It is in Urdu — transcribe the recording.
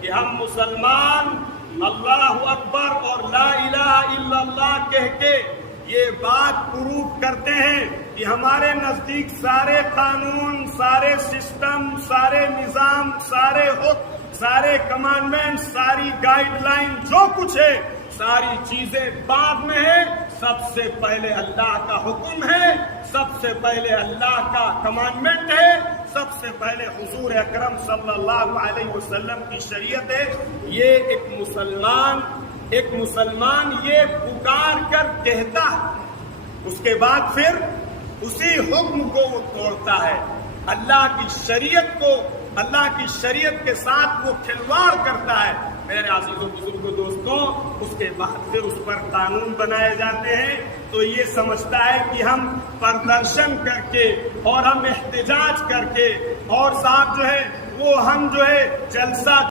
کہ ہم مسلمان اللہ اکبر اور لا الہ الا اللہ کہہ کے یہ بات پروف کرتے ہیں کہ ہمارے نزدیک سارے قانون، سارے سسٹم، سارے نظام، سارے حکم، سارے کمانڈمنٹ، ساری گائیڈ لائن جو کچھ ہے، ساری چیزیں بعد میں ہے. سب سے پہلے اللہ کا حکم ہے، سب سے پہلے اللہ کا کمانڈمنٹ ہے، سب سے پہلے حضور اکرم صلی اللہ علیہ وسلم کی شریعت ہے. یہ ایک مسلمان یہ پکار کر کہتا ہے، اس کے بعد پھر اسی حکم کو وہ توڑتا ہے. اللہ کی شریعت کو، اللہ کی شریعت کے ساتھ وہ کھلواڑ کرتا ہے. میرے عزیزوں، بزرگوں، دوستوں، اس کے بعد پھر اس پر قانون بنائے جاتے ہیں. تو یہ سمجھتا ہے کہ ہم پردرشن کر کے اور ہم احتجاج کر کے اور صاحب جو ہے وہ ہم جو ہے جلسہ